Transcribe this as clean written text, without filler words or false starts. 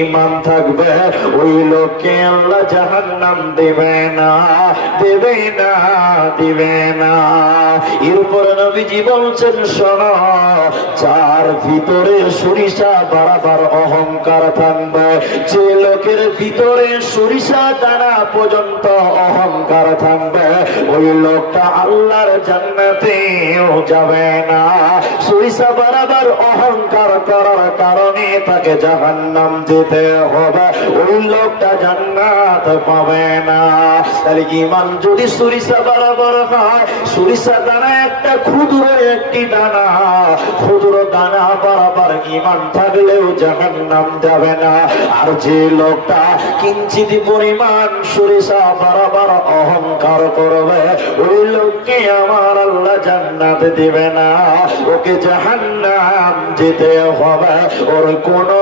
ঈমান থাকবে ওই লোককে আল্লাহ জাহান্নাম দেবে না, দেবে না, দেবে না। এরপর নবীজি বলছেন, শোনো, যার ভিতরে সরিষা বাড়াবার অহংকার থাকবে, যে লোকের ভিতরে সরিষা দানা পর্যন্ত অহংকার থাকবে, ওই লোকটা আল্লাহর জান্নাতেও যাবে না। সরিষা বাড়াবার অহংকার করার কারণে তাকে জাহান্নাম যেতে হবে, ওই লোকটা জান্নাত পাবে না। তাহলে ঈমান যদি সরিষা বরাবর হয়, সরিষা দানা একটা ক্ষুদ্র একটি দানা, ক্ষুদ্র দানা বরাবর ঈমান থাকলেও জাহান্নাম যাবে না। আর যে লোকটা কিঞ্চিত পরিমাণ সরিষা বরাবর অহংকার করবে, ওই লোককে আমার আল্লাহ জান্নাত দিবে না, ওকে জাহান্নাম যেতে হবে, ওর কোনো